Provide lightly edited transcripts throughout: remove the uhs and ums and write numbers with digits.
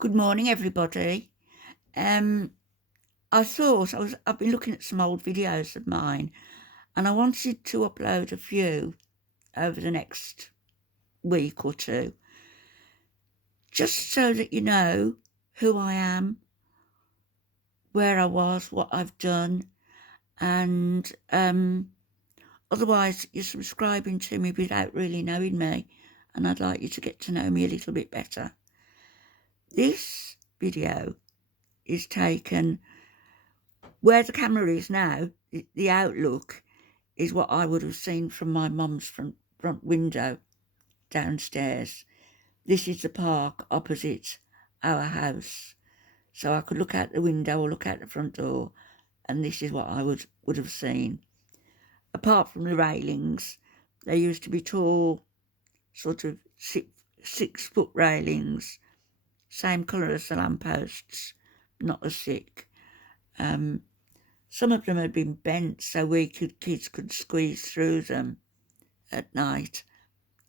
Good morning, everybody. Um, I've been looking at some old videos of mine, and I wanted to upload a few over the next week or two, just so that you know who I am, where I was, what I've done, and otherwise you're subscribing to me without really knowing me, and I'd like you to get to know me a little bit better. This video is taken where the camera is now. The outlook is what I would have seen from my mum's front window downstairs. This is the park opposite our house, so I could look out the window or look out the front door, and this is what I would have seen. Apart from the railings, there used to be tall, sort of 6 foot railings, same colour as the lampposts, not as thick. Some of them had been bent so kids could squeeze through them at night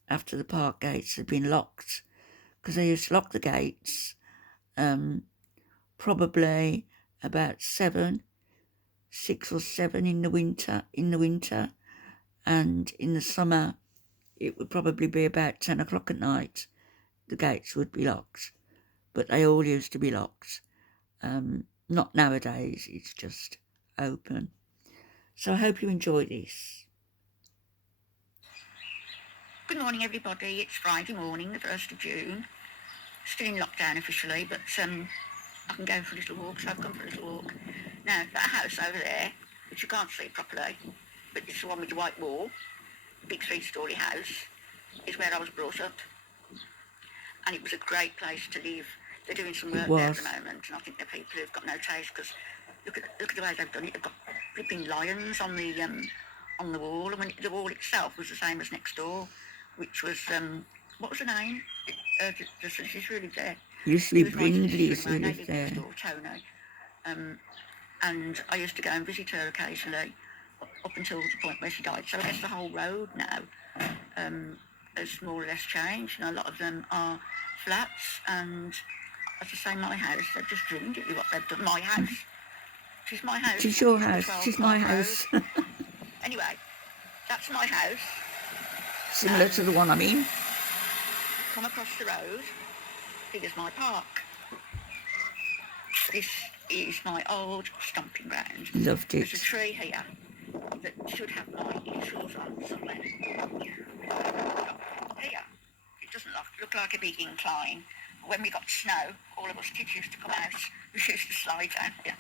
after the park gates had been locked, because they used to lock the gates probably about 6 or 7 in the winter, and in the summer it would probably be about 10 o'clock at night. The gates would be locked, but they all used to be locked. Not nowadays, it's just open. So I hope you enjoy this. Good morning, everybody. It's Friday morning, the 1st of June. Still in lockdown officially, but I can go for a little walk, so I've gone for a little walk. Now, that house over there, which you can't see properly, but it's the one with the white wall, big 3-storey house, is where I was brought up. And it was a great place to live. They're doing some work there at the moment, and I think the people who've got no taste, because look at the way they've done it. They've got flipping lions on the wall, and the wall itself was the same as next door, which was what was the name? The solicitor who lived there. Usually Brindley's who lived there. Tony. And I used to go and visit her occasionally, up until the point where she died. So I guess the whole road now has more or less changed, and a lot of them are flats. And as I say, my house, they've just ruined it with what they've done. My house. She's my house. She's your house. She's my house. Anyway, that's my house. Similar to the one I'm in. Come across the road, here's my park. This is my old stomping ground. Loved it. There's a tree here that should have my initials on somewhere. Here, it doesn't look like a big incline. When we got snow, all of us kids used to come out. We used to slide down here.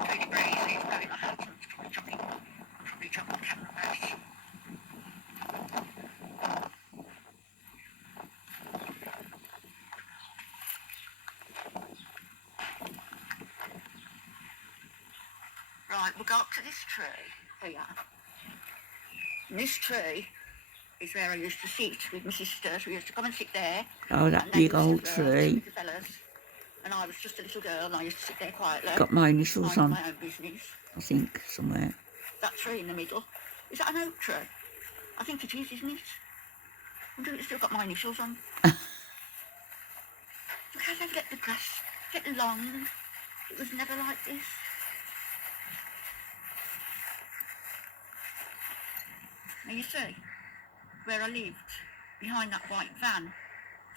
Really breezy, it's blowing my hands, and it's probably dropping the camera mouse. Right, we'll go up to this tree here. And this tree is where I used to sit with my sisters. We used to come and sit there. Oh, that big old tree. With the fellas. And I was just a little girl, and I used to sit there quietly. Got my initials on. My own business. I think, somewhere. That tree in the middle. Is that an oak tree? I think it is, isn't it? I wonder if it's still got my initials on. Look how they've let the grass get long. It was never like this. Now you see, where I lived, behind that white van.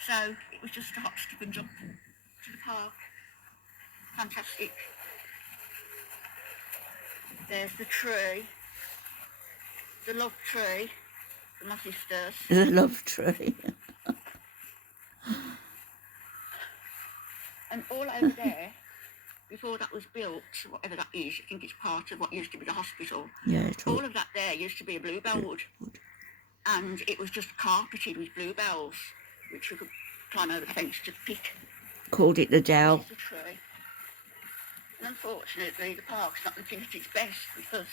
So it was just a hop, skip and jump to the park. Fantastic. There's the tree, the love tree for my sisters. The love tree. And all over there, before that was built, whatever that is, I think it's part of what used to be the hospital. Yeah, all of that there used to be a bluebell wood. And it was just carpeted with bluebells, which you could climb over the fence to pick. Called it the Dell. The tree. And unfortunately, the park's not looking at its best because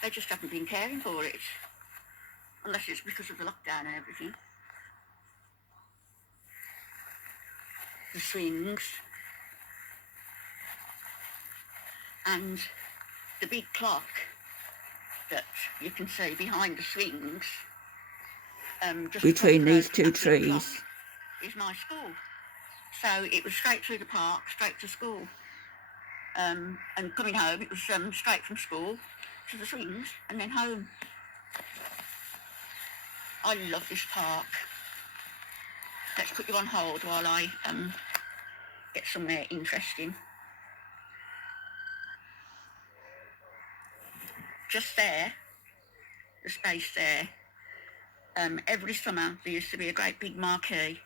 they just haven't been caring for it. Unless it's because of the lockdown and everything. The swings. And the big clock that you can see behind the swings just between across the these road two from that big clock trees. is my school. So it was straight through the park, straight to school. And coming home, it was straight from school to the swings and then home. I love this park. Let's put you on hold while I get somewhere interesting. Just there, the space there, every summer there used to be a great big marquee,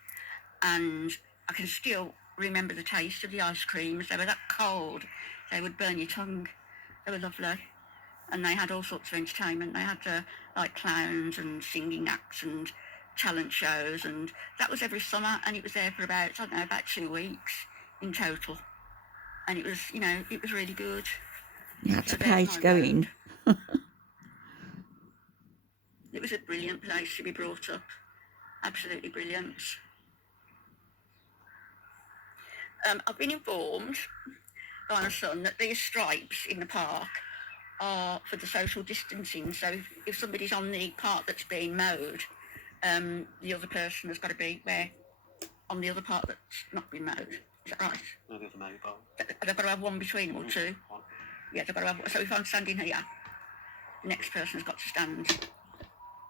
and I can still remember the taste of the ice creams. They were that cold, they would burn your tongue. They were lovely. And they had all sorts of entertainment. They had like clowns and singing acts and talent shows, and that was every summer, and it was there for about, I don't know, about 2 weeks in total. And it was, you know, it was really good. You had So to pay there's to my go road. in. It was a brilliant place to be brought up. Absolutely brilliant. I've been informed by my son that these stripes in the park are for the social distancing. So if somebody's on the part that's being mowed, the other person has got to be where on the other part that's not been mowed. Is that right? No, the other mobile. They've got to have one between them or two. One. Yeah, they've got to have. So if I'm standing here, the next person's got to stand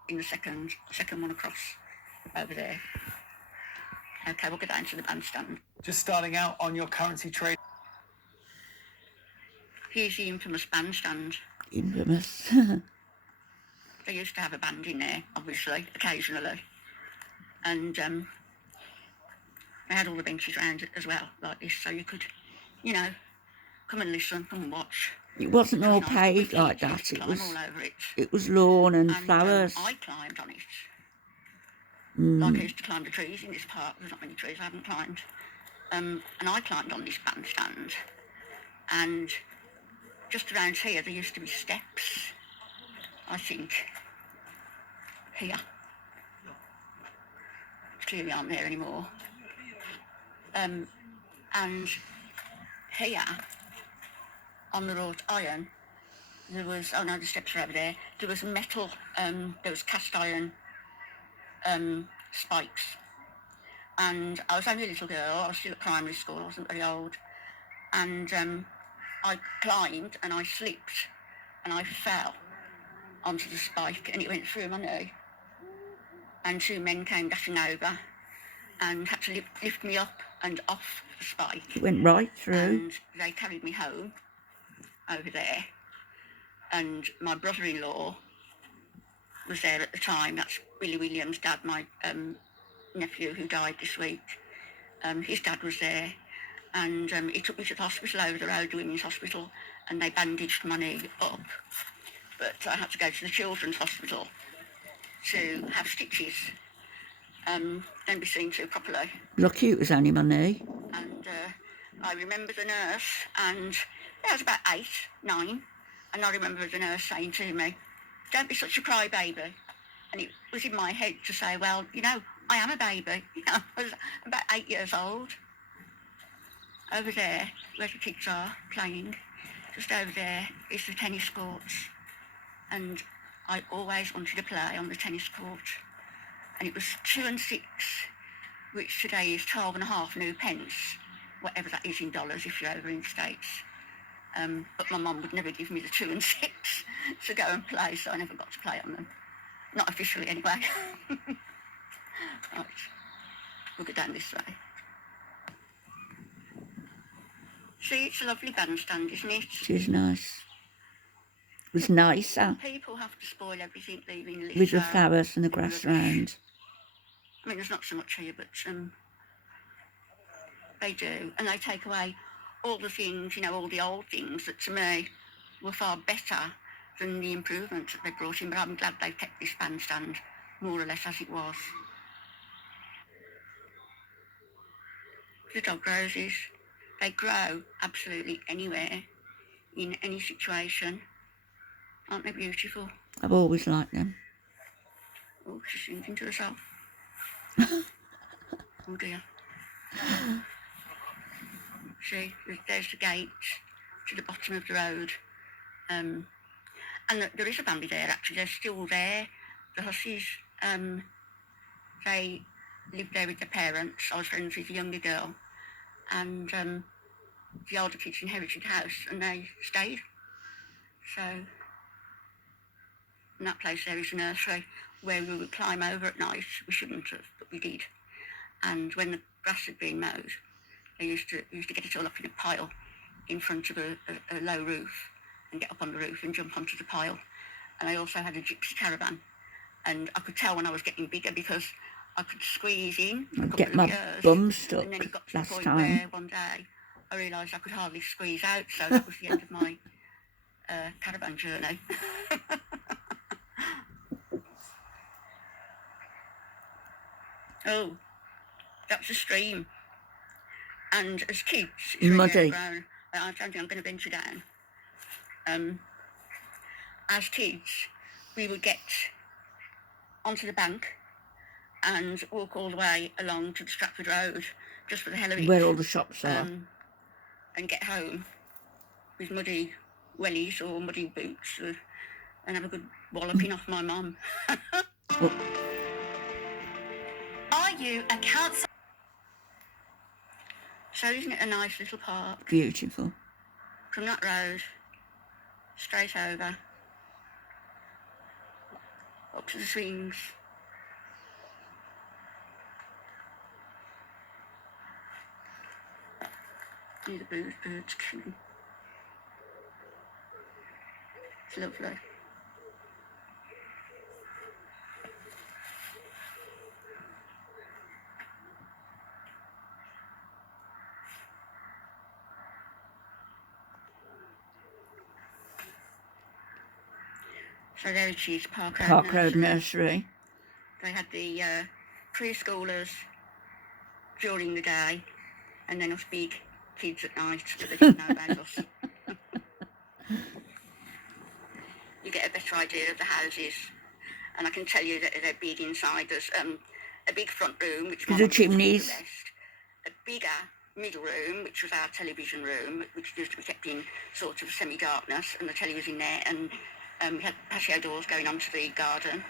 in the second one across over there. Okay, we'll get that into the bandstand. Just starting out on your currency trade. Here's the infamous bandstand. Infamous. They used to have a band in there, obviously, occasionally. And they had all the benches around it as well, like this, so you could, you know, come and listen, come and watch. It wasn't all Nice. paved We like used that. to It climb was all over it. it was lawn and And flowers. I climbed on it. Mm. Like I used to climb the trees in this park. There's not many trees I haven't climbed. And I climbed on this bandstand. And just around here there used to be steps, I think. Here. Clearly aren't there anymore. And here, on the wrought iron, there was, oh no, the steps are over there, there was metal, there was cast iron spikes. And I was only a little girl, I was still at primary school, I wasn't very old. And I climbed and I slipped and I fell onto the spike and it went through my knee. And 2 men came dashing over and had to lift me up and off the spike. It went right through. And they carried me home over there. And my brother-in-law was there at the time. That's Willie Williams' dad, my nephew who died this week. His dad was there. And he took me to the hospital over the road, the Women's Hospital, and they bandaged my knee up. But I had to go to the Children's Hospital to have stitches and be seen to properly. Lucky it was only my knee. And I remember the nurse, and I was about 8, 9, and I remember the nurse saying to me, "Don't be such a crybaby." And it was in my head to say, well, you know, I am a baby. You know, I was about 8 years old. Over there, where the kids are playing, just over there is the tennis courts. And I always wanted to play on the tennis court. And it was 2 and 6, which today is 12.5 new pence, whatever that is in dollars if you're over in the States. But my mum would never give me the 2 and 6 to go and play, so I never got to play on them. Not officially anyway. Right, we'll go down this way. See, it's a lovely bandstand, isn't it? It is nice. It was nicer People have to spoil everything, leaving litter. with the flowers and the grass round. I mean, there's not so much here, but they do. And they take away all the things, you know, all the old things that to me were far better than the improvements that they brought in. But I'm glad they've kept this bandstand more or less as it was. The dog roses, they grow absolutely anywhere, in any situation. Aren't they beautiful? I've always liked them. Oh, she's singing to herself. Oh dear. See, there's the gate to the bottom of the road. And there is a bambi there, actually. They're still there. The hussies they lived there with their parents. I was friends with the younger girl, and the older kids inherited the house and they stayed. So, in that place there is a nursery where we would climb over at night. We shouldn't have, but we did. And when the grass had been mowed, they used to get it all up in a pile in front of a low roof and get up on the roof and jump onto the pile. And I also had a gypsy caravan, and I could tell when I was getting bigger because I could squeeze in for a couple Get of my years. bum stuck And then it got to the last point time. where one day I realised I could hardly squeeze out, so that was the end of my caravan journey. Oh, that's a stream. And as kids, it's really Muddy. overgrown. I don't think I'm going to venture down. As kids, we would get onto the bank and walk all the way along to the Stratford Road, just for the hell of it. Where all the shops are. And get home with muddy wellies or muddy boots and have a good walloping off my mum. Well, Are you a council? So isn't it a nice little park? beautiful. From that road, straight over, up to the swings. See the birds cooing. It's lovely. So there it is, Park Road Park Road Nursery. Nursery. They had the preschoolers during the day, and then us big kids at night, so they didn't know about us. You get a better idea of the houses, and I can tell you that they're big inside. There's a big front room, which my The mum used to keep chimneys. the best. A bigger middle room, which was our television room, which used to be kept in sort of semi-darkness, and the telly was in there, and we had patio doors going onto the garden,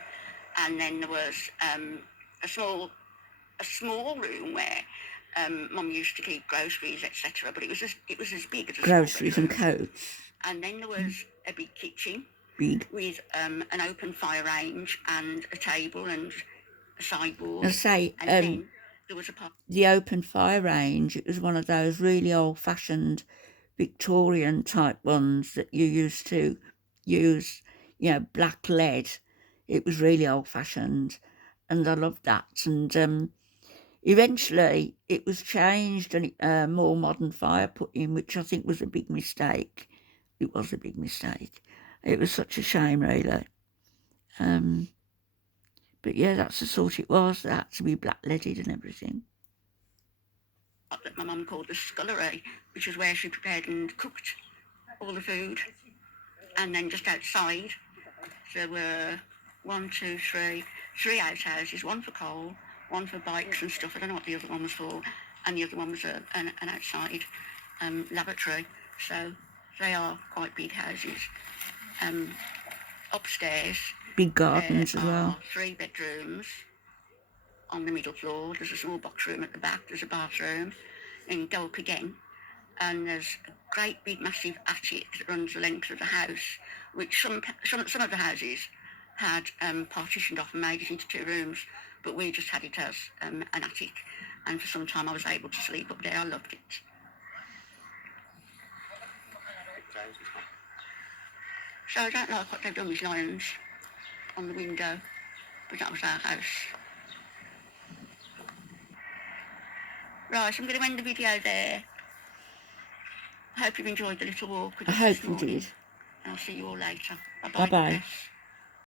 and then there was a small room where Mum used to keep groceries, etc. But it was as big as a Groceries small and bedroom. coats. And then there was a big kitchen Big. with an open fire range and a table and a sideboard. I say, And then there was a pub. the open fire range, it was one of those really old-fashioned Victorian type ones that you used to use, you know, black lead. It was really old-fashioned, and I loved that. And eventually it was changed and a more modern fire put in, which I think was a big mistake. It was a big mistake. It was such a shame, really. But yeah, that's the sort it was. It had to be black-leaded and everything. That my mum called the scullery, which was where she prepared and cooked all the food. And then just outside there were three outhouses, one for coal, one for bikes and stuff. I don't know what the other one was for, and the other one was an outside lavatory. So they are quite big houses. Upstairs Big gardens as there well. are 3 bedrooms on the middle floor. There's a small box room at the back. There's a bathroom. And go up again, and there's a great big massive attic that runs the length of the house, which some of the houses had partitioned off and made it into 2 rooms, but we just had it as an attic, and for some time I was able to sleep up there. I loved it. So I don't like what they've done with lions on the window, but that was our house. Right, I'm going to end the video there. I hope you've enjoyed the little walk with I us hope this you morning. did. I'll see you all later. Bye-bye. Bye-bye.